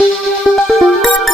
Música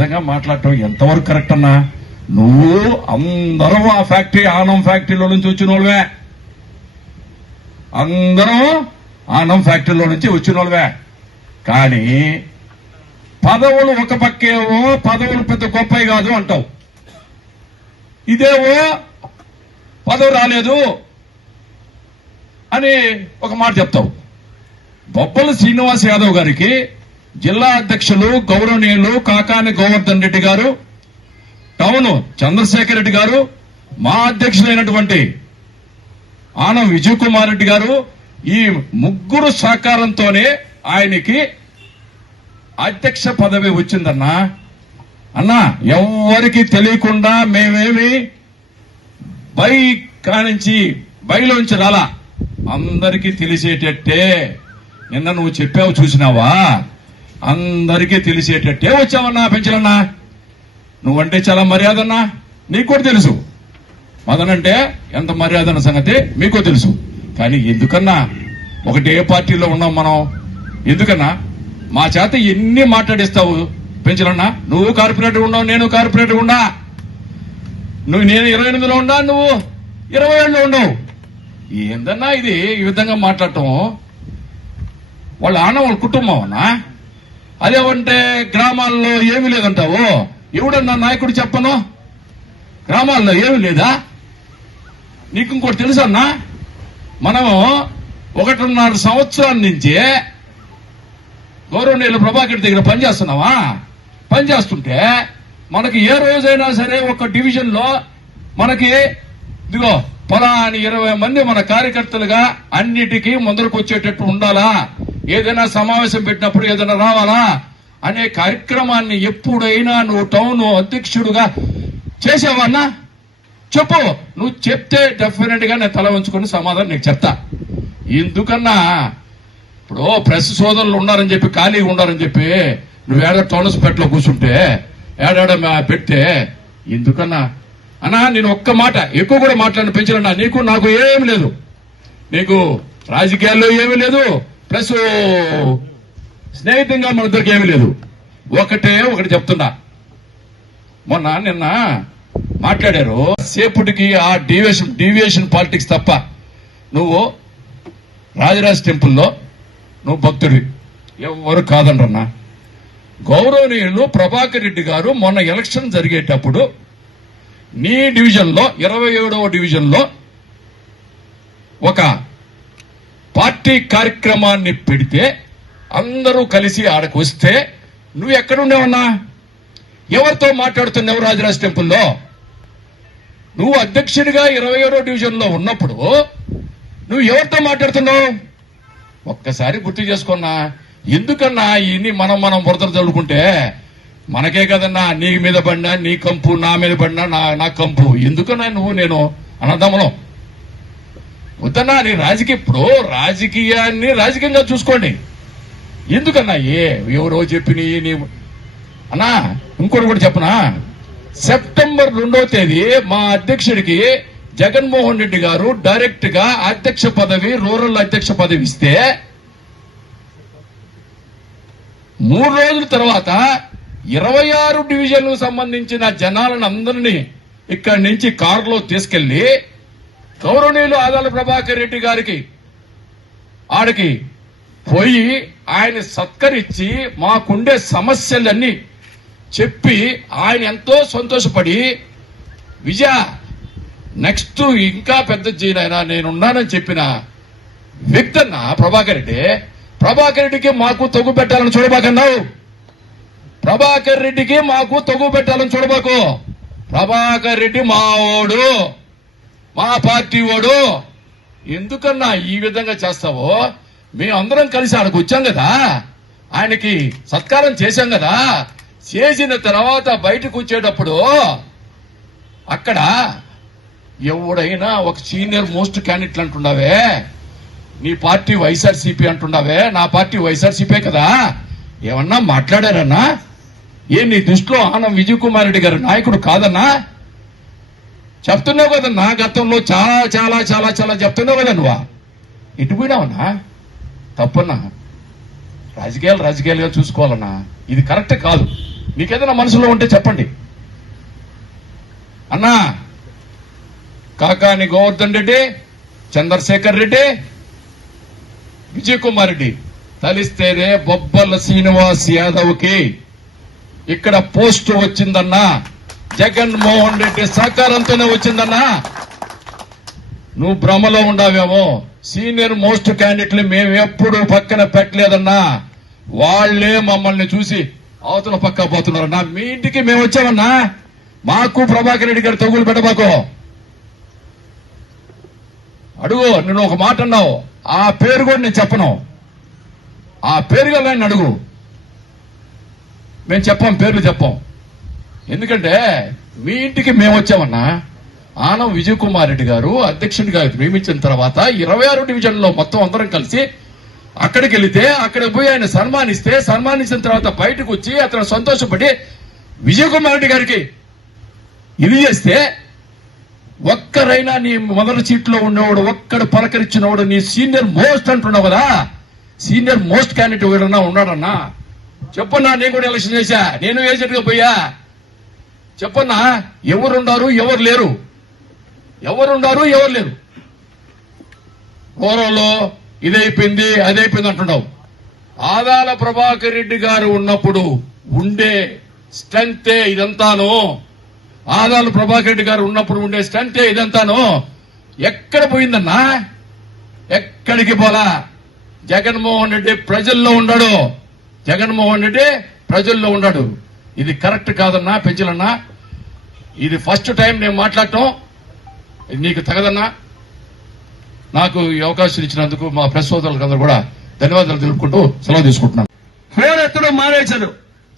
విధంగా మాట్లాడటం ఎంతవరకు కరెక్ట్ అన్నా? నువ్వు అందరం ఆ ఫ్యాక్టరీ ఆనం ఫ్యాక్టరీలో నుంచి వచ్చిన వాళ్ళవే అందరం ఆనం ఫ్యాక్టరీలో నుంచి వచ్చిన వాళ్ళవే కానీ పదవులు ఒక పక్కేవో పదవులు పెద్ద గొప్పవి కాదు అంటావు. ఇదేవో పదవి రాలేదు అని ఒక మాట చెప్తావు. బొబ్బల శ్రీనివాస్ యాదవ్ గారికి జిల్లా అధ్యక్షులు గౌరవనీయులు కాకాని గోవర్ధన్ రెడ్డి గారు టౌన్ చంద్రశేఖర్ రెడ్డి గారు మా అధ్యక్షులైనటువంటి ఆనం విజయ్ కుమార్ రెడ్డి గారు ఈ ముగ్గురు సహకారంతోనే ఆయనకి అధ్యక్ష పదవి వచ్చిందన్నా. అన్నా ఎవరికి తెలియకుండా మేమేమి బై కానించి బయలోంచి రాలా. అందరికీ తెలిసేటట్టే. నిన్న నువ్వు చెప్పావు చూసినావా? అందరికీ తెలిసేటట్టే వచ్చావన్నా పెంచలన్నా. నువ్వంటే చాలా మర్యాద అన్నా నీకు కూడా తెలుసు. మదనంటే ఎంత మర్యాద అన్న సంగతి మీకు తెలుసు. కానీ ఎందుకన్నా? ఒకటే పార్టీలో ఉన్నాం మనం. ఎందుకన్నా? మా చేత ఎన్ని మాట్లాడిస్తావు? పెంచలన్నా? నువ్వు కార్పొరేటర్ ఉన్నావు నేను కార్పొరేటర్ ఉన్నా. నువ్వు నేను ఇరవై ఎనిమిదిలో ఉన్నా నువ్వు ఇరవై ఏడులో ఉండవు ఏందన్నా ఇది? ఈ విధంగా మాట్లాడటం. వాళ్ళ ఆన వాళ్ళ కుటుంబం అన్నా. అదేమంటే గ్రామాల్లో ఏమీ లేదంటావు? ఎవడన్నా నాయకుడు చెప్పను? గ్రామాల్లో ఏమీ లేదా? నీకు ఇంకోటి తెలుసన్నా మనము ఒకటిన్నర సంవత్సరాల నుంచి గౌరవనీయులు ప్రభాకర్ దగ్గర పనిచేస్తున్నావా? పనిచేస్తుంటే మనకి ఏ రోజైనా సరే ఒక డివిజన్లో మనకి ఇదిగో పలాని ఇరవై మంది మన కార్యకర్తలుగా అన్నిటికీ ముందరకు వచ్చేటట్టు ఉండాలా? ఏదైనా సమావేశం పెట్టినప్పుడు ఏదైనా రావాలా? అనే కార్యక్రమాన్ని ఎప్పుడైనా నువ్వు టౌన్ అధ్యక్షుడుగా చేసావన్నా చెప్పు. నువ్వు చెప్తే డెఫినెట్గా నేను తల ఉంచుకొని సమాధానం నీకు చెప్తా. ఎందుకన్నా? ఇప్పుడు ప్రెస్ సోదరులు ఉన్నారని చెప్పి ఖాళీగా ఉన్నారని చెప్పి నువ్వు ఏడాడ టౌన్స్ పెట్టలో కూర్చుంటే ఏడాడ పెడితే ఎందుకన్నా? అన్నా నేను ఒక్క మాట ఎక్కువ కూడా మాట్లాడిన పెంచాలన్నా నీకు నాకు ఏమీ లేదు. నీకు రాజకీయాల్లో ఏమీ లేదు. ప్లస్ స్నేహితంగా మన ఇద్దరికి ఏమీ లేదు. ఒకటే ఒకటి చెప్తున్నా. మొన్న నిన్న మాట్లాడారు. సేపుటికి ఆ డీవియేషన్ డీవియేషన్ పాలిటిక్స్ తప్ప నువ్వు రాజరాజ్ టెంపుల్లో నువ్వు భక్తుడివి. ఎవరు కాదండ్రన్నా గౌరవనీయులు ప్రభాకర్ రెడ్డి గారు మొన్న ఎలక్షన్ జరిగేటప్పుడు నీ డివిజన్లో ఇరవై ఏడవ డివిజన్లో ఒక పార్టీ కార్యక్రమాన్ని పెడితే అందరూ కలిసి ఆడకు వస్తే నువ్వు ఎక్కడుండేవన్నా? ఎవరితో మాట్లాడుతున్నావు రాజరాజ్ టెంపుల్లో? నువ్వు అధ్యక్షుడిగా ఇరవై ఏడో డివిజన్లో ఉన్నప్పుడు నువ్వు ఎవరితో మాట్లాడుతున్నావు? ఒక్కసారి గుర్తు చేసుకున్నా. ఎందుకన్నా ఇన్ని మనం మనం బురదలు చల్లుకుంటే మనకే కదన్నా నీ మీద పడినా నీ కంపు నా మీద పడినా నా నా కంపు. ఎందుకన్నా నువ్వు నేను అన్నదమ్ములం? వద్దన్నా నీ రాజకీయ ఇప్పుడు రాజకీయాన్ని రాజకీయంగా చూసుకోండి. ఎందుకన్నా ఏ ఎవరో చెప్పిన నీవు అన్నా ఇంకోటి కూడా చెప్పనా? సెప్టెంబర్ రెండో తేదీ మా అధ్యక్షుడికి జగన్మోహన్ రెడ్డి గారు డైరెక్ట్గా అధ్యక్ష పదవి రూరల్ అధ్యక్ష పదవి ఇస్తే మూడు రోజుల తర్వాత ఇరవై ఆరు డివిజన్లకు సంబంధించిన జనాలను అందరినీ ఇక్కడి నుంచి కారులో తీసుకెళ్ళి గౌరవనీయులు ఆదాల ప్రభాకర్ రెడ్డి గారికి ఆడికి పోయి ఆయన సత్కరించి మాకుండే సమస్యలన్నీ చెప్పి ఆయన ఎంతో సంతోషపడి విజయ నెక్స్ట్ ఇంకా పెద్ద జీనైనా నేనున్నానని చెప్పిన వ్యక్తి అన్న ప్రభాకర్ రెడ్డి ప్రభాకర్ రెడ్డికి మాకు తగ్గు పెట్టాలని చూడబాకన్నావు. ప్రభాకర్ రెడ్డికి మాకు తగ్గు పెట్టాలని చూడబాకు. ప్రభాకర్ రెడ్డి మావోడు. మా పార్టీ వాడు ఎందుకన్నా ఈ విధంగా చేస్తావో? మేమందరం కలిసి ఆడకు వచ్చాం కదా? ఆయనకి సత్కారం చేశాం కదా? చేసిన తర్వాత బయటకు వచ్చేటప్పుడు అక్కడ ఎవడైనా ఒక సీనియర్ మోస్ట్ క్యాండిడేట్లు అంటున్నావే. నీ పార్టీ వైఎస్ఆర్సీపీ అంటున్నావే. నా పార్టీ వైఎస్ఆర్సీపీ కదా. ఏమన్నా మాట్లాడారన్నా? ఏ నీ దృష్టిలో ఆనం విజయ్ కుమార్ రెడ్డి గారు నాయకుడు కాదన్నా? చెప్తున్నావు కదన్నా గతంలో చాలా చాలా చాలా చాలా చెప్తున్నావు కదా నువ్వా. ఇటు పోయినావన్నా తప్పున్నా. రాజకీయాలు రాజకీయాలుగా చూసుకోవాలన్నా. ఇది కరెక్ట్ కాదు. మీకేదైనా మనసులో ఉంటే చెప్పండి. అన్నా కాకాని గోవర్ధన్ రెడ్డి చంద్రశేఖర్ రెడ్డి విజయ్ కుమార్ రెడ్డి తలిస్తేనే బొబ్బల శ్రీనివాస్ యాదవ్కి ఇక్కడ పోస్ట్ వచ్చిందన్నా. జగన్మోహన్ రెడ్డి సహకారంతోనే వచ్చిందన్నా. నువ్వు భ్రమలో ఉండావేమో. సీనియర్ మోస్ట్ క్యాండిడేట్లు మేము ఎప్పుడు పక్కన పెట్టలేదన్నా. వాళ్ళే మమ్మల్ని చూసి అవతల పక్క పోతున్నారన్నా. మీ ఇంటికి మేము వచ్చామన్నా. మాకు ప్రభాకర్ రెడ్డి గారు తగులు పెట్టబాకు అడుగు నేను ఒక మాట అన్నావు. ఆ పేరు కూడా నేను చెప్పను. ఆ పేరు గల అడుగు. మేము చెప్పాం పేర్లు చెప్పాం. ఎందుకంటే మీ ఇంటికి మేము వచ్చామన్నా ఆనం విజయ్ కుమార్ రెడ్డి గారు అధ్యక్షుడిగా నియమించిన తర్వాత ఇరవై ఆరు డివిజన్లో మొత్తం అందరం కలిసి అక్కడికి వెళితే అక్కడికి పోయి ఆయన సన్మానిస్తే సన్మానించిన తర్వాత బయటకు వచ్చి అతను సంతోషపడి విజయ్ కుమార్ రెడ్డి గారికి ఇది చేస్తే ఒక్కరైనా నీ మొదటి సీట్లో ఉన్నవాడు ఒక్కడు పలకరించినవాడు నీ సీనియర్ మోస్ట్ అంటున్నావు కదా సీనియర్ మోస్ట్ క్యాండిడేట్ ఎవరన్నా ఉన్నాడన్నా? చెప్పన్నా నేను కూడా ఎలక్షన్ చేశా నేను ఏజెంట్గా పోయా చెప్పన్నా? ఎవరున్నారు ఎవరు లేరు? ఎవరున్నారు ఎవరు లేరు? గౌరవంలో ఇదైపోయింది అదైపోయింది అంటున్నావు. ఆదాల ప్రభాకర్ రెడ్డి గారు ఉన్నప్పుడు ఉండే స్ట్రెంగ్తే ఇదంతాను. ఆదాల ప్రభాకర్ రెడ్డి గారు ఉన్నప్పుడు ఉండే స్ట్రెంగ్తే ఇదంతాను. ఎక్కడ పోయిందన్నా? ఎక్కడికి పోలా? జగన్మోహన్ రెడ్డి ప్రజల్లో ఉన్నాడు. జగన్మోహన్ రెడ్డి ప్రజల్లో ఉన్నాడు. ఇది కరెక్ట్ కాదన్నా పెంచలన్నా? ఇది ఫస్ట్ టైం నేను మాట్లాడటం. నీకు తగదన్నా? నాకు ఈ అవకాశం ఇచ్చినందుకు మా ప్రెస్ సోదరులకు అందరూ కూడా ధన్యవాదాలు తెలుపుకుంటూ సెలవు తీసుకుంటున్నాను. ఫోన్ ఎత్తడం మానేశారు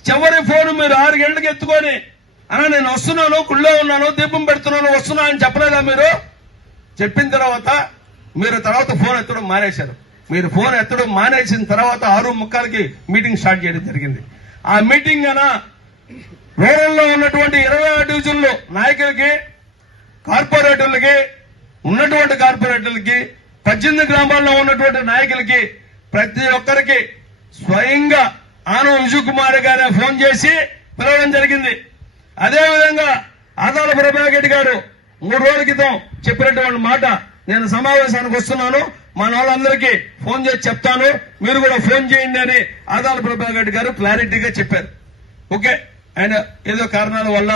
చివరి ఫోన్ మీరు ఆరు గంటలకు ఎత్తుకొని అన్నా నేను వస్తున్నాను గుళ్ళో ఉన్నాను దీపం పెడుతున్నాను వస్తున్నా అని చెప్పలేదా మీరు? చెప్పిన తర్వాత మీరు తర్వాత ఫోన్ ఎత్తడం మానేశారు. మీరు ఫోన్ ఎత్తడం మానేసిన తర్వాత ఆరు ముక్కాలకి మీటింగ్ స్టార్ట్ చేయడం జరిగింది. ఆ మీటింగ్ అన రూరల్లో ఉన్నటువంటి ఇరవై ఆరు డివిజన్లు నాయకులకి కార్పొరేటర్లకి ఉన్నటువంటి కార్పొరేటర్లకి పద్దెనిమిది గ్రామాల్లో ఉన్నటువంటి నాయకులకి ప్రతి ఒక్కరికి స్వయంగా ఆనం విజయకుమార్ గారే ఫోన్ చేసి పిలవడం జరిగింది. అదేవిధంగా ఆదాల ప్రభాకర్ గారు మూడు రోజుల క్రితం చెప్పినటువంటి మాట నేను సమావేశానికి వస్తున్నాను. మన వాళ్ళందరికీ ఫోన్ చేసి చెప్తాను. మీరు కూడా ఫోన్ చేయండి అని ఆదాల ప్రభాకర్ గారు క్లారిటీగా చెప్పారు. ఓకే? ఆయన ఏదో కారణాల వల్ల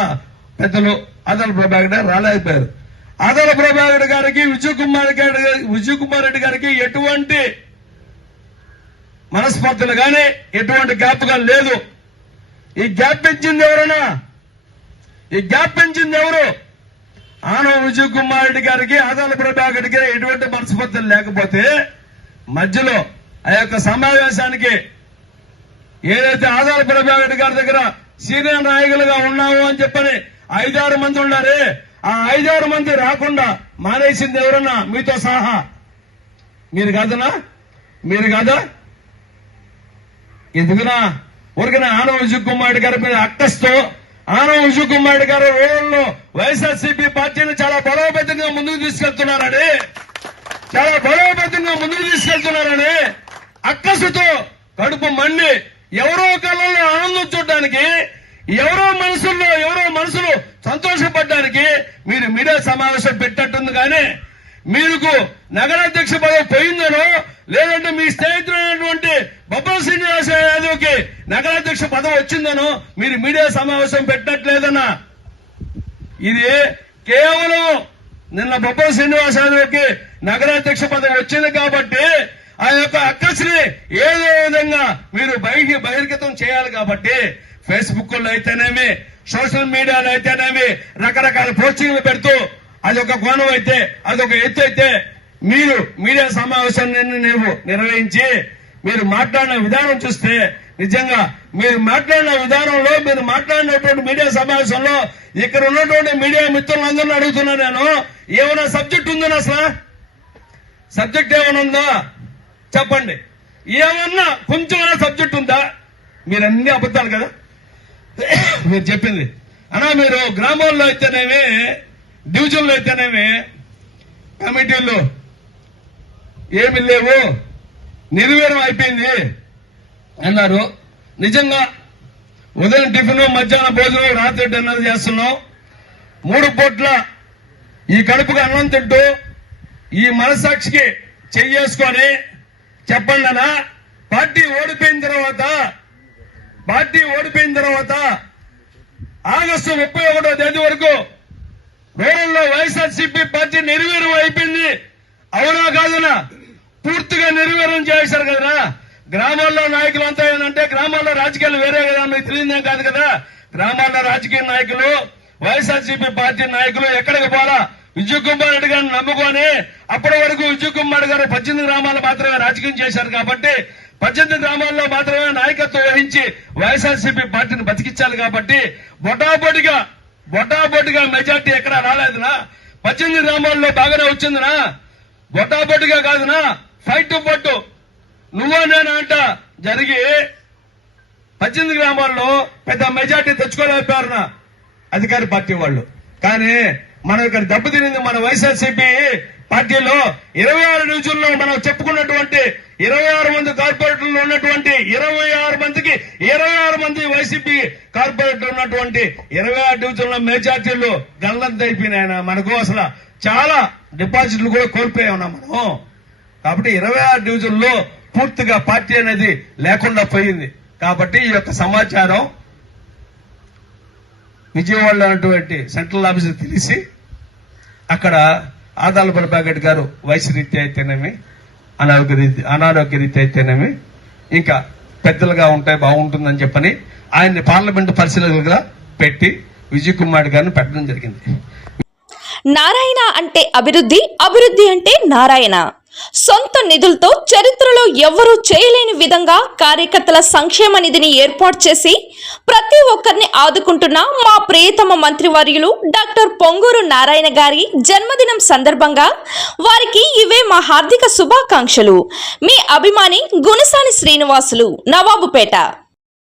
పెద్దలు ఆదల ప్రభాకర్ గారు రాలేకపోయారు. ఆదల ప్రభాకర్ గారికి విజయ్ కుమార్ గారి విజయ్ కుమార్ రెడ్డి గారికి ఎటువంటి మనస్పర్ధలు కానీ ఎటువంటి జ్ఞాపకం లేదు. ఈ గ్యాప్ పెంచింది ఎవరైనా? ఈ గ్యాప్ పెంచింది ఎవరు? ఆనవ విజయ్ కుమార్ రెడ్డి గారికి ఆదాల ప్రభాకర్ గారికి ఎటువంటి మనస్పర్ధలు లేకపోతే మధ్యలో ఆ యొక్క సమావేశానికి ఏదైతే ఆదాల ప్రభాకర్ గారి దగ్గర సీనియర్ నాయకులుగా ఉన్నాము అని చెప్పని ఐదారు మంది ఉన్నారే ఆ ఐదారు మంది రాకుండా మానేసింది ఎవరన్నా మీతో సహా? మీరు కాదనా మీరు కాదా? ఎందుకునా? ఊరికనే ఆనవ విజయ్ గారి మీద అక్కస్తో ఆనవ విజయ్ గారి గారు వైఎస్ఆర్సీపీ పార్టీని చాలా బలోపేతంగా ముందుకు తీసుకెళ్తున్నారని చాలా బలోపేతంగా ముందుకు తీసుకెళ్తున్నారని అక్కసుతో కడుపు మండి ఎవరో కళ్ళల్లో ఆనందం చూడడానికి ఎవరో మనసుల్లో ఎవరో మనసులు సంతోషపడడానికి మీరు మీడియా సమావేశం పెట్టట్టుంది కానీ మీకు నగరాధ్యక్ష పదవి పోయిందనో లేదంటే మీ స్నేహితుడైనటువంటి బొబ్బల శ్రీనివాస యాదవ్కి నగరాధ్యక్ష పదవి వచ్చిందనో మీరు మీడియా సమావేశం పెట్టట్లేదన్నా. ఇది కేవలం నిన్న బొబ్బల శ్రీనివాస యాదవ్కి నగరాధ్యక్ష పదవి వచ్చింది కాబట్టి ఆ యొక్క అక్కసిని ఏదో విధంగా మీరు బహిర్ బహిర్గతం చేయాలి కాబట్టి ఫేస్బుక్లో అయితేనేమి సోషల్ మీడియాలో అయితేనేమి రకరకాల పోస్టింగ్లు పెడుతూ అదొక కోణం అయితే అదొక ఎత్తు అయితే మీరు మీడియా సమావేశాన్ని నేను నిర్వహించి మీరు మాట్లాడిన విధానం చూస్తే నిజంగా మీరు మాట్లాడిన విధానంలో మీరు మాట్లాడినటువంటి మీడియా సమావేశంలో ఇక్కడ ఉన్నటువంటి మీడియా మిత్రులందరినీ అడుగుతున్నా నేను. ఏమైనా సబ్జెక్ట్ ఉందని అసలు సబ్జెక్ట్ ఏమైనా ఉందా? చెప్పండి. ఏమన్నా కొంచెమైనా సబ్జెక్ట్ ఉందా? మీరన్నీ అబద్ధాలు కదా? మీరు చెప్పింది. అన్నా మీరు గ్రామాల్లో అయితేనేమి డివిజన్లో అయితేనేమి కమిటీల్లో ఏమి లేవు. నిర్వీర్యం అయిపోయింది అన్నారు. నిజంగా ఉదయం టిఫిన్ మధ్యాహ్నం భోజనం రాత్రి డిన్నర్ చేస్తున్నాం. మూడు పూట్ల ఈ కడుపుకు అన్నం తింటూ ఈ మనసాక్షికి చెయ్యేసుకొని చెప్పండి అన్నా పార్టీ ఓడిపోయిన తర్వాత పార్టీ ఓడిపోయిన తర్వాత ఆగస్టు ముప్పై ఒకటో తేదీ వరకు రూరల్లో వైఎస్ఆర్సీపీ పార్టీ నిర్వీర్యం అయిపోయింది. అవునా కాదునా పూర్తిగా నిర్వీర్యం చేశారు కదరా? గ్రామాల్లో నాయకులు అంతా ఏంటంటే గ్రామాల్లో రాజకీయాలు వేరే కదా మీకు తెలియదేం కాదు కదా? గ్రామాల్లో రాజకీయ నాయకులు వైఎస్ఆర్సీపీ పార్టీ నాయకులు ఎక్కడికి పోలా? విజయ్ కుమార్ రెడ్డి గారిని నమ్ముకొని అప్పటి వరకు విజయ్ కుమార్ గారు పద్దెనిమిది గ్రామాలు మాత్రమే రాజకీయం చేశారు కాబట్టి పద్దెనిమిది గ్రామాల్లో మాత్రమే నాయకత్వం వహించి వైఎస్ఆర్సీపీ పార్టీని బతికించాలి కాబట్టి బొటాబొటిగా బొటాబొటిగా మెజార్టీ ఎక్కడ రాలేదునా? పద్దెనిమిది గ్రామాల్లో బాగానే వచ్చిందినా? బొటాబొటిగా కాదునా? ఫైట్ టు పట్టు నువ్వా నేనా అంట జరిగి పద్దెనిమిది గ్రామాల్లో పెద్ద మెజార్టీ తెచ్చుకోలేకపోయారు అధికార పార్టీ వాళ్ళు. కానీ మనం ఇక్కడ దెబ్బతినింది మన వైఎస్ఆర్సీపీ పార్టీలో ఇరవై ఆరు నిమిషంలో మనం చెప్పుకున్నటువంటి ఇరవై ఆరు మంది కార్పొరేటర్లు ఉన్నటువంటి ఇరవై ఆరు మందికి ఇరవై ఆరు మంది వైసీపీ కార్పొరేటర్ ఉన్నటువంటి ఇరవై ఆరు డివిజన్ల మెజార్టీలు గల్లంత అయిపోయినాయన మనకు అసలు చాలా డిపాజిట్లు కూడా కోల్పోయాం మనం. కాబట్టి ఇరవై ఆరు డివిజన్లో పూర్తిగా పార్టీ అనేది లేకుండా పోయింది. కాబట్టి ఈ యొక్క సమాచారం విజయవాడలో ఉన్నటువంటి సెంట్రల్ ఆఫీస్ తెలిసి అక్కడ ఆదాల ప్యాకెట్ గారు వయసు రీత్యా అయితేనేమి అనారోగ్య రీతి అనారోగ్య రీతి అయితేనేమి ఇంకా పెద్దలుగా ఉంటే బాగుంటుందని చెప్పని ఆయన్ని పార్లమెంటు పరిశీలకులుగా పెట్టి విజయ్ కుమార్ గారిని పెట్టడం జరిగింది. నారాయణ అంటే అభివృద్ధి అభివృద్ధి అంటే నారాయణ. సొంత నిధులతో చరిత్రలో ఎవ్వరూ చేయలేని విధంగా కార్యకర్తల సంక్షేమ నిధిని ఏర్పాటు చేసి ప్రతి ఒక్కరిని ఆదుకుంటున్న మా ప్రియతమ మంత్రివర్యులు డాక్టర్ పొంగూరు నారాయణ గారి జన్మదినం సందర్భంగా వారికి ఇవే మా హార్దిక శుభాకాంక్షలు. మీ అభిమాని గుణసాని శ్రీనివాసులు నవాబుపేట.